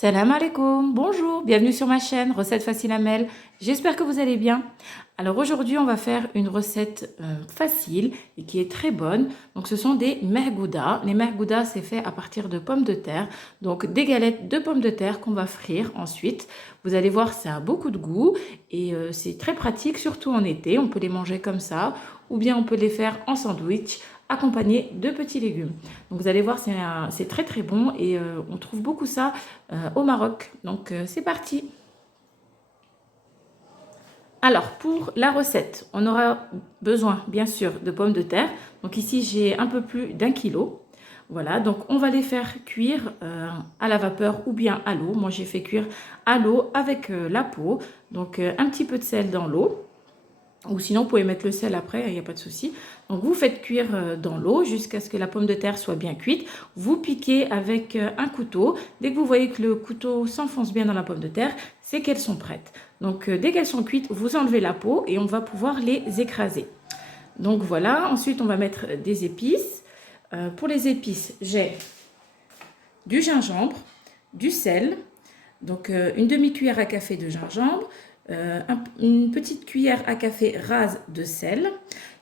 Salam alaikum, bonjour, bienvenue sur ma chaîne Recettes Faciles Amel. J'espère que vous allez bien. Alors aujourd'hui, on va faire une recette facile et qui est très bonne. Donc ce sont des mergoudas. Les mergoudas, c'est fait à partir de pommes de terre. Donc des galettes de pommes de terre qu'on va frire ensuite. Vous allez voir, ça a beaucoup de goût et c'est très pratique, surtout en été. On peut les manger comme ça ou bien on peut les faire en sandwich accompagné de petits légumes. Donc vous allez voir, c'est très très bon et on trouve beaucoup ça au Maroc. Donc c'est parti. Alors pour la recette, on aura besoin bien sûr de pommes de terre. Donc ici j'ai un peu plus d'1 kilo. Voilà, donc on va les faire cuire à la vapeur ou bien à l'eau. Moi j'ai fait cuire à l'eau avec la peau. Donc un petit peu de sel dans l'eau. Ou sinon, vous pouvez mettre le sel après, il n'y a pas de souci. Donc, vous faites cuire dans l'eau jusqu'à ce que la pomme de terre soit bien cuite. Vous piquez avec un couteau. Dès que vous voyez que le couteau s'enfonce bien dans la pomme de terre, c'est qu'elles sont prêtes. Donc, dès qu'elles sont cuites, vous enlevez la peau et on va pouvoir les écraser. Donc, voilà. Ensuite, on va mettre des épices. Pour les épices, j'ai du gingembre, du sel, donc une demi-cuillère à café de gingembre, une petite cuillère à café rase de sel.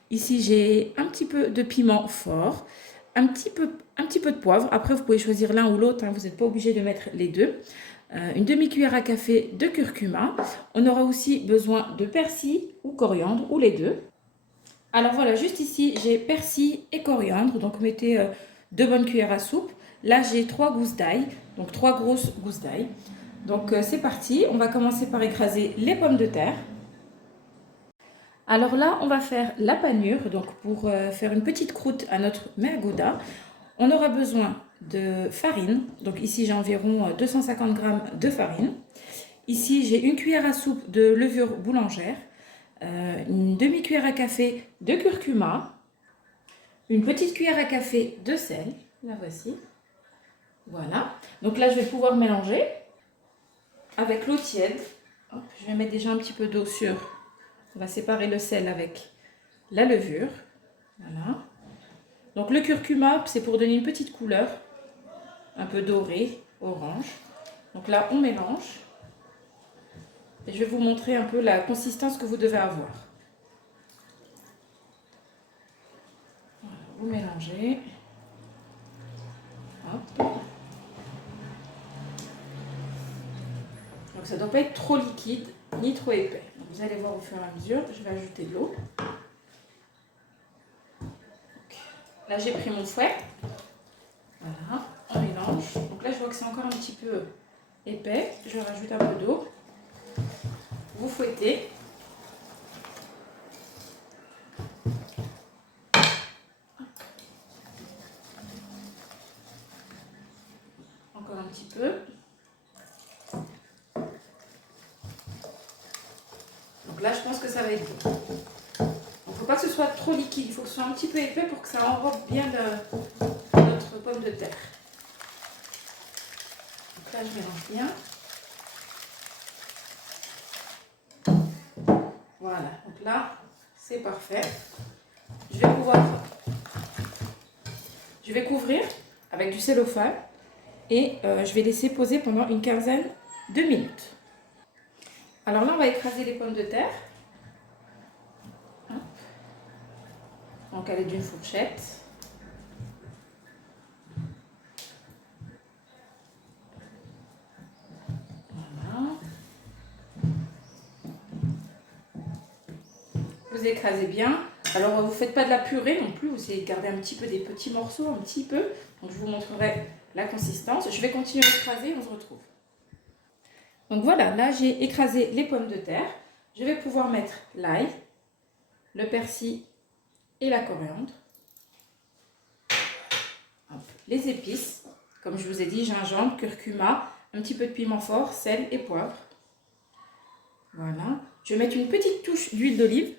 Ici, j'ai un petit peu de piment fort, un petit peu de poivre. Après, vous pouvez choisir l'un ou l'autre, hein, vous n'êtes pas obligé de mettre les deux. Une demi-cuillère à café de curcuma. On aura aussi besoin de persil ou coriandre, ou les deux. Alors voilà, juste ici, j'ai persil et coriandre. Donc, mettez 2 bonnes cuillères à soupe. Là, j'ai 3 gousses d'ail, donc 3 grosses gousses d'ail. Donc c'est parti, on va commencer par écraser les pommes de terre. Alors là, on va faire la panure. Donc pour faire une petite croûte à notre mergouda, on aura besoin de farine. Donc ici, j'ai environ 250 g de farine. Ici, j'ai une cuillère à soupe de levure boulangère, une demi-cuillère à café de curcuma, une petite cuillère à café de sel. La voici. Voilà. Donc là, je vais pouvoir mélanger avec l'eau tiède. Hop, je vais mettre déjà un petit peu d'eau sur. On va séparer le sel avec la levure. Voilà. Donc le curcuma, c'est pour donner une petite couleur, un peu dorée, orange. Donc là, on mélange. Et je vais vous montrer un peu la consistance que vous devez avoir. Voilà, vous mélangez. Hop. Donc ça ne doit pas être trop liquide ni trop épais. Donc vous allez voir au fur et à mesure, je vais ajouter de l'eau. Là j'ai pris mon fouet. Voilà, on mélange. Donc là je vois que c'est encore un petit peu épais. Je rajoute un peu d'eau. Vous fouettez. Encore un petit peu. Donc là je pense que ça va être bon. Il ne faut pas que ce soit trop liquide, il faut que ce soit un petit peu épais pour que ça enrobe bien notre pomme de terre. Donc là, je mélange bien. Voilà, donc là, c'est parfait. Je vais couvrir avec du cellophane et je vais laisser poser pendant une quinzaine de minutes. Alors là, on va écraser les pommes de terre. Donc elle est d'une fourchette. Voilà. Vous écrasez bien. Alors vous ne faites pas de la purée non plus, vous essayez de garder un petit peu des petits morceaux, un petit peu. Donc je vous montrerai la consistance. Je vais continuer à écraser, on se retrouve. Donc voilà, là j'ai écrasé les pommes de terre. Je vais pouvoir mettre l'ail, le persil et la coriandre. Hop. Les épices, comme je vous ai dit, gingembre, curcuma, un petit peu de piment fort, sel et poivre. Voilà. Je vais mettre une petite touche d'huile d'olive.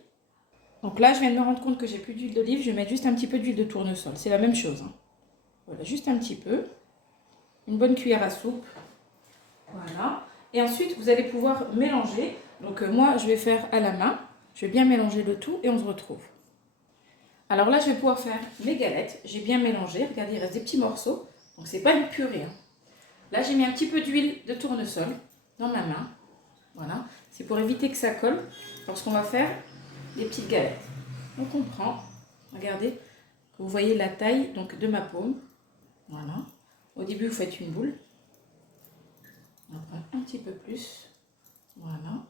Donc là, je viens de me rendre compte que j'ai plus d'huile d'olive. Je vais mettre juste un petit peu d'huile de tournesol. C'est la même chose. Hein. Voilà, juste un petit peu. Une bonne cuillère à soupe. Voilà. Et ensuite, vous allez pouvoir mélanger. Donc moi, je vais faire à la main. Je vais bien mélanger le tout et on se retrouve. Alors là, je vais pouvoir faire mes galettes. J'ai bien mélangé. Regardez, il reste des petits morceaux. Donc c'est pas une purée. Hein. Là, j'ai mis un petit peu d'huile de tournesol dans ma main. Voilà, c'est pour éviter que ça colle lorsqu'on va faire des petites galettes. Donc on prend, regardez, vous voyez la taille donc de ma paume. Voilà, au début vous faites une boule. On va prendre un petit peu plus. Voilà.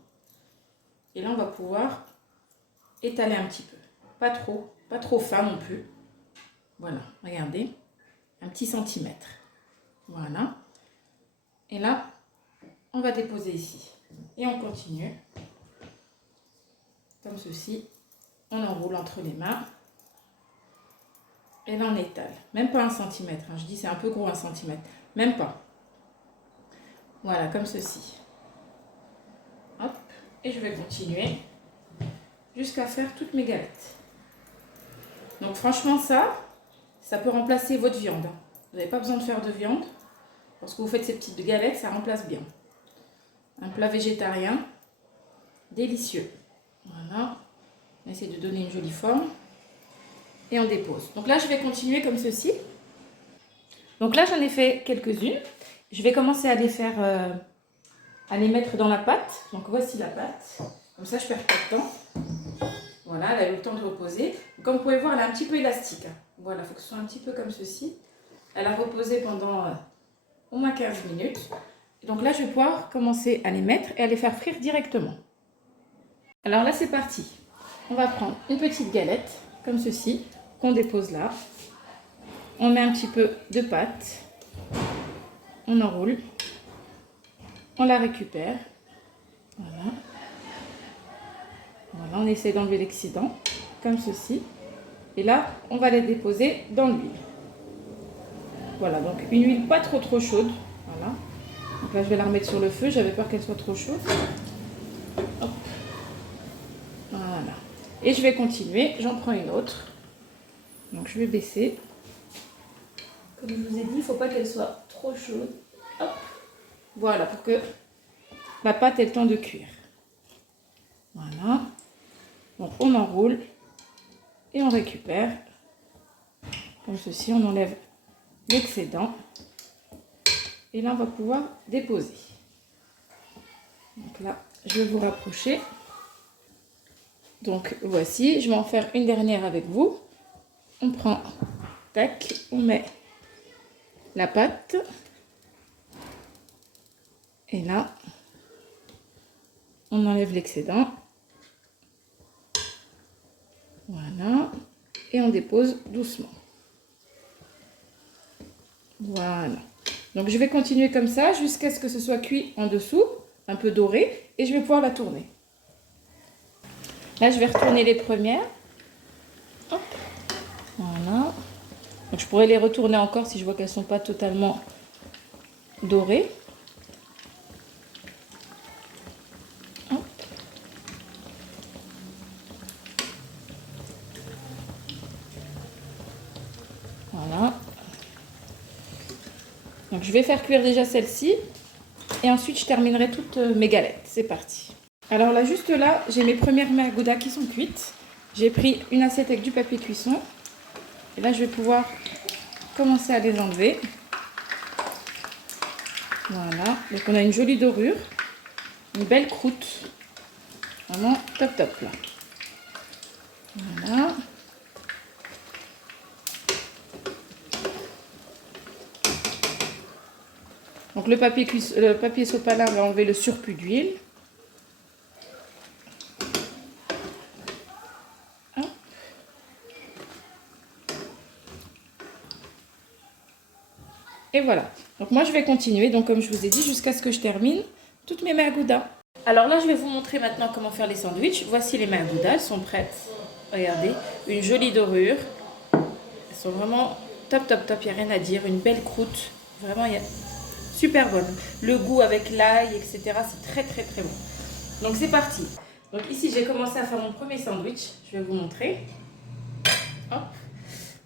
Et là on va pouvoir étaler un petit peu. Pas trop fin non plus. Voilà, regardez, un petit centimètre. Voilà. Et là, on va déposer ici. Et on continue. Comme ceci. On enroule entre les mains. Et là, on étale. Même pas 1 centimètre. Hein. Je dis c'est un peu gros 1 centimètre. Même pas. Voilà, comme ceci. Hop. Et je vais continuer jusqu'à faire toutes mes galettes. Donc franchement, ça peut remplacer votre viande. Vous n'avez pas besoin de faire de viande. Lorsque vous faites ces petites galettes, ça remplace bien. Un plat végétarien délicieux. Voilà. On va essayer de donner une jolie forme. Et on dépose. Donc là, je vais continuer comme ceci. Donc là, j'en ai fait quelques-unes. Je vais commencer à les faire, à les mettre dans la pâte. Donc voici la pâte. Comme ça, je ne perds pas de temps. Voilà, elle a eu le temps de reposer. Comme vous pouvez voir, elle est un petit peu élastique. Voilà, il faut que ce soit un petit peu comme ceci. Elle a reposé pendant au moins 15 minutes. Et donc là, je vais pouvoir commencer à les mettre et à les faire frire directement. Alors là, c'est parti. On va prendre une petite galette, comme ceci, qu'on dépose là. On met un petit peu de pâte. On enroule. On la récupère. Voilà. Voilà, on essaie d'enlever l'excédent, comme ceci. Et là, on va les déposer dans l'huile. Voilà, donc une huile pas trop chaude. Voilà. Donc là, je vais la remettre sur le feu. J'avais peur qu'elle soit trop chaude. Hop. Voilà. Et je vais continuer. J'en prends une autre. Donc je vais baisser. Comme je vous ai dit, il ne faut pas qu'elle soit trop chaude. Hop. Voilà, pour que la pâte ait le temps de cuire. Voilà. Donc on enroule et on récupère. Comme ceci, on enlève l'excédent. Et là, on va pouvoir déposer. Donc là, je vais vous rapprocher. Donc voici, je vais en faire une dernière avec vous. On prend, tac, on met la pâte. Et là, on enlève l'excédent. Voilà. Et on dépose doucement. Voilà. Donc je vais continuer comme ça jusqu'à ce que ce soit cuit en dessous, un peu doré. Et je vais pouvoir la tourner. Là, je vais retourner les premières. Hop. Voilà. Donc je pourrais les retourner encore si je vois qu'elles ne sont pas totalement dorées. Hop. Voilà. Donc je vais faire cuire déjà celle-ci. Et ensuite, je terminerai toutes mes galettes. C'est parti. Alors là, juste là, j'ai mes premières mères gouda qui sont cuites. J'ai pris une assiette avec du papier cuisson. Et là, je vais pouvoir commencer à les enlever. Voilà. Donc on a une jolie dorure. Une belle croûte. Vraiment top top là. Voilà. Donc le papier sopalin va enlever le surplus d'huile. Et voilà. Donc moi je vais continuer, donc comme je vous ai dit, jusqu'à ce que je termine toutes mes mères gouda. Alors là je vais vous montrer maintenant comment faire les sandwichs. Voici les mères gouda, elles sont prêtes. Regardez, une jolie dorure. Elles sont vraiment top top top, il n'y a rien à dire. Une belle croûte, vraiment super bonne. Le goût avec l'ail, etc. c'est très très très bon. Donc c'est parti. Donc ici j'ai commencé à faire mon premier sandwich. Je vais vous montrer. Hop.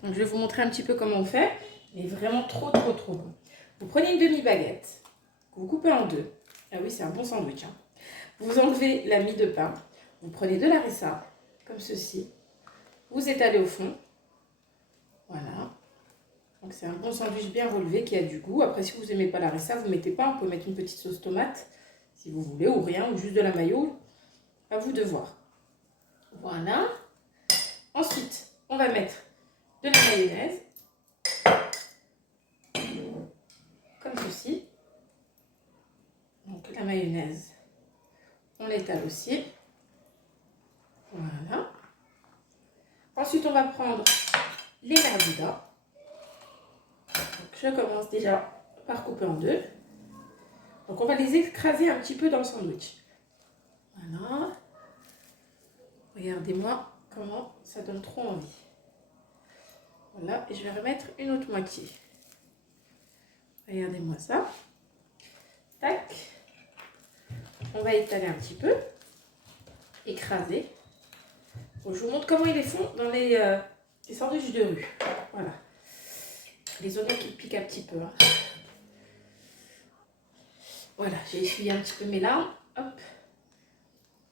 Donc je vais vous montrer un petit peu comment on fait. Il est vraiment trop bon. Vous prenez une demi-baguette, que vous coupez en deux. Ah oui, c'est un bon sandwich. Hein. Vous enlevez la mie de pain. Vous prenez de la harissa, comme ceci. Vous étalez au fond. Voilà. Donc c'est un bon sandwich bien relevé qui a du goût. Après, si vous n'aimez pas la harissa, vous ne mettez pas. On peut mettre une petite sauce tomate si vous voulez, ou rien, ou juste de la mayo. À vous de voir. Voilà. Ensuite, on va mettre de la mayonnaise. Comme ceci. Donc la mayonnaise, on l'étale aussi. Voilà. Ensuite, on va prendre les merguidas. Donc, je commence déjà par couper en deux. Donc, on va les écraser un petit peu dans le sandwich. Voilà. Regardez-moi comment ça donne trop envie. Voilà. Et je vais remettre une autre moitié. Regardez-moi ça. Tac. On va étaler un petit peu. Écraser. Bon, je vous montre comment ils les font dans les sandwichs de rue. Voilà. Les oignons qui piquent un petit peu. Hein. Voilà, j'ai essuyé un petit peu mes larmes. Hop.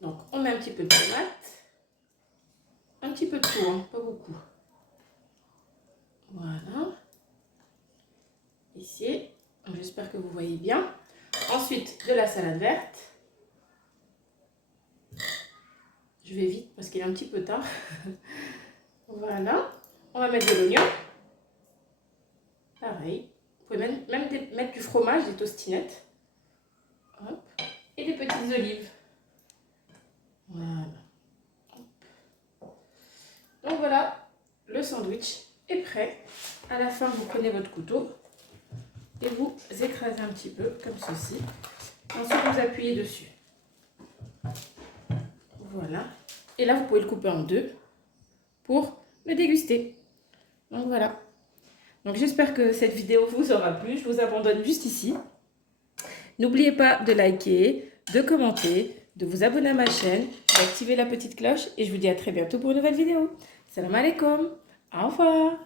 Donc, on met un petit peu de tomate. Un petit peu de tout, hein, pas beaucoup. Voilà. Ici. J'espère que vous voyez bien. Ensuite, de la salade verte. Je vais vite parce qu'il est un petit peu tard. Voilà. On va mettre de l'oignon. Pareil. Vous pouvez même mettre du fromage, des tostinettes. Hop. Et des petites olives. Voilà. Hop. Donc voilà, le sandwich est prêt. À la fin, vous prenez votre couteau et vous écrasez un petit peu comme ceci. Ensuite, vous appuyez dessus. Voilà. Et là, vous pouvez le couper en deux pour le déguster. Donc voilà. Donc j'espère que cette vidéo vous aura plu. Je vous abandonne juste ici. N'oubliez pas de liker, de commenter, de vous abonner à ma chaîne, d'activer la petite cloche. Et je vous dis à très bientôt pour une nouvelle vidéo. Salam alaikum. Au revoir.